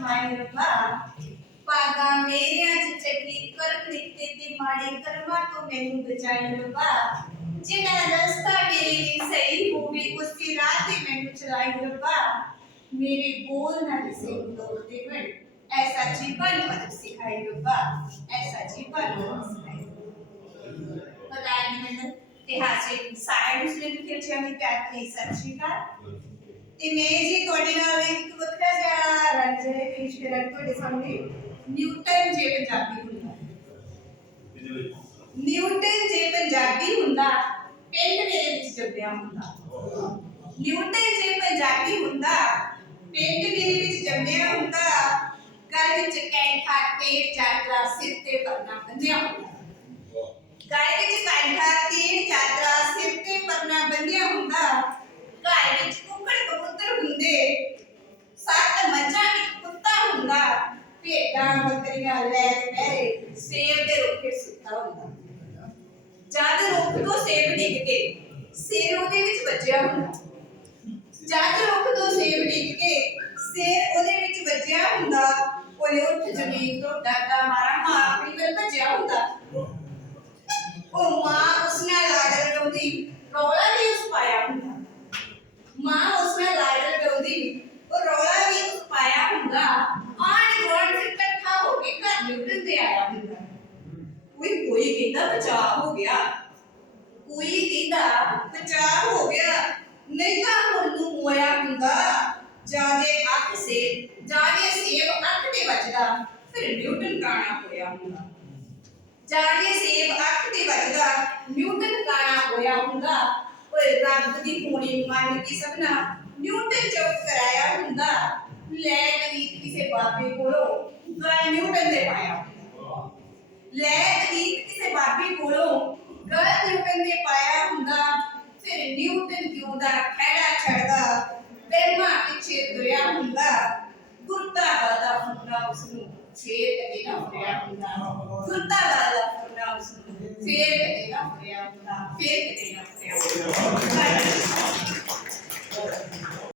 ਫਰਮਾਏ ਰੱਬਾ। ਪਾਗਾ ਮੇਰਿਆਂ ਚ ਚੱਕੀ ਕਰਮ ਲਿਖਤੇ ਤੇ ਮਾੜੇ ਕਰਮਾਂ ਤੋਂ ਮੈਨੂੰ ਬਚਾਏ ਰੱਬਾ। ਜਿਹੜਾ ਰਸਤਾ ਮੇਰੇ ਲਈ ਸਹੀ ਹੋਵੇ ਉਸੇ ਰਾਹ ਤੇ ਮੈਨੂੰ ਚਲਾਏ ਰੱਬਾ। ਮੇਰੇ ਬੋਲ ਨਾ ਕਿਸੇ ਨੂੰ ਤੋੜ ਦੇਵਣ ਐਸਾ ਜੀਵਨ ਮਤ ਸਿਖਾਏ ਰੱਬਾ। ਐਸਾ ਜੀਵਨ ਮਤ ਸਿਖਾਏ ਪਤਾ ਨਹੀਂ ਮੈਨੂੰ ਤੇ ਹਾਸੇ ਸਾਰੇ ਮੁਸਲਿਮ ਖਿਲਚਿਆਂ ਦੀ ਪਿਆਰ ਦੀ ਸਤਿ ਸ਼੍ਰੀ ਅਕਾਲ। ਤੇ ਮੈਂ ਜੀ ਤੁਹਾਡੇ ਨਾਲ ਇੱਕ ਵੱਖਰਾ ਜਿਹਾ ਰਾਜ ਪੇਸ਼ ਕਰਾਂ ਤੁਹਾਡੇ ਸਾਹਮਣੇ ਨਿਊਟਨ ਜੇ ਪੰਜਾਬੀ ਹੁੰਦਾ। ਨਿਊਟਨ ਜੇ ਪੰਜਾਬੀ ਹੁੰਦਾ ਪਿੰਡ ਮੇਰੇ ਵਿੱਚ ਜੰਮਿਆ ਹੁੰਦਾ। ਨਿਊਟਨ ਜੇ ਪੰਜਾਬੀ ਹੁੰਦਾ ਪਿੰਡ ਮੇਰੇ ਵਿੱਚ ਜੰਮਿਆ ਹੁੰਦਾ ਘਰ ਵਿੱਚ ਕੈਂਠਾ ਤੇ ਚਾਦਰਾ ਸਿਰ ਤੇ ਪਰਨਾ ਬੰਨਿਆ ਹੁੰਦਾ ਘਰ ਵਿੱਚ ਕੈਂਠਾ ਤੇ ਚਾਦਰਾ ਸਿਰ ਤੇ ਪਰਨਾ ਬੰਨਿਆ ਹੁੰਦਾ ਘਰ ਵਿੱਚ ਕੁੱਕੜ ਕਬੂਤਰ ਹੁੰਦੇ ਸੱਤ ਮੱਝਾਂ ਇੱਕ ਕੁੱਤਾ ਹੁੰਦਾ ਭੇਡਾਂ ਬੱਕਰੀਆਂ ਲੈ ਪੈਰੇ ਸੇਬ ਦੇ ਰੁੱਖੇ ਸੁੱਤਾ ਹੁੰਦਾ। ਜਦ ਰੁੱਖ ਤੋਂ ਸੇਬ ਡਿੱਗ ਸਿਰ ਉਹਦੇ ਵਿੱਚ ਵੱਜਿਆ ਹੁੰਦਾ। ਜਦ ਰੁੱਖ ਤੋਂ ਸੇਬ ਡਿੱਗ ਕੇ ਸਿਰ ਉਹਦੇ ਵਿੱਚ ਵੱਜਿਆ ਹੁੰਦਾ। ਕੋਈ ਉੱਠ ਜ਼ਮੀਨ ਤੋਂ ਡਾਡਾ ਮਾਰਾ, ਮਾਂ ਆਪਣੀ ਵੱਲ ਭੱਜਿਆ ਹੁੰਦਾ। ਉਹ ਮਾਂ ਉਸ ਨਾਲ ਲਾਡ ਲਗਾਉਂਦੀ ਰੌਲਾ ਵੀ ਉਸ ਪਾਇਆ ਹੁੰਦਾ ਮਾਂ ਉਸ ਨਾਲ ਲਾਡ ਲਗਾਉਂਦੀ ਉਹ ਰੌਲਾ ਵੀ ਉਸ ਪਾਇਆ ਹੁੰਦਾ ਆਂਢ ਗੁਆਂਢ ਫਿਰ ਇਕੱਠਾ ਹੋ ਕੇ ਘਰ ਨਿਕਲਣ ਤੇ ਆਇਆ ਹੁੰਦਾ ਕੋਈ ਕੋਈ ਕਹਿੰਦਾ ਬਚਾਅ ਹੋ ਗਿਆ। ਕੋਈ ਕਹਿੰਦਾ ਬਚਾਅ ਹੋ ਗਿਆ। ਨਹੀਂ ਤਾਂ ਹੁਣ ਨੂੰ ਮੋਇਆ ਹੁੰਦਾ। ਜਾਦੇ ਅੱਖ ਸੇ ਜਾਦੇ ਸੇਬ ਅੱਖ ਤੇ ਵੱਜਦਾ। ਫਿਰ ਨਿਊਟਨ ਕਾਣਾ ਹੋਇਆ ਹੁੰਦਾ। ਜਾਦੇ ਸੇਬ ਅੱਖ ਤੇ ਵੱਜਦਾ, ਨਿਊਟਨ ਕਾਣਾ ਹੋਇਆ ਹੁੰਦਾ। ਓਏ ਰੱਬ ਦੀ ਹੋਣੀ ਮੰਨ ਕੇ ਸਭਨਾ, ਨਿਊਟਨ ਚੁੱਪ ਕਰਾਇਆ ਹੁੰਦਾ। ਲੈ ਕਵੀ ਕਿਸੇ ਬਾਬੇ ਕੋਲੋਂ ਗੱਲ ਨਿਊਟਨ ਦੇ ਪਾਇਆ। ਲੈ ਕਰੀਬ ਕਿਸੇ ਬਾਬੇ ਕੋਲੋਂ ਗੱਲ ਨਿਊਟਨ ਦੇ ਪਾਇਆ ਹੁੰਦਾ, ਫਿਰ ਨਿਊਟਨ ਕਿਉਂ ਦਾ ਖੜਾ ਛੜਦਾ ਬੇਮਾ ਪਿੱਛੇ ਤੁਰਿਆ ਹੁੰਦਾ। ਗੁਰਤਾ ਦਾ ਫੁਰਨਾ ਉਸ ਨੂੰ ਫੇਰ ਕਦੇ ਨਾ ਹੋਇਆ ਹੁੰਦਾ। ਗੁਰਤਾ ਦਾ ਫੁਰਨਾ ਉਸ ਨੂੰ ਫੇਰ ਕਦੇ ਨਾ ਹੋਇਆ ਹੁੰਦਾ। ਫੇਰ ਕਦੇ ਨਾ ਹੋਇਆ ਹੁੰਦਾ।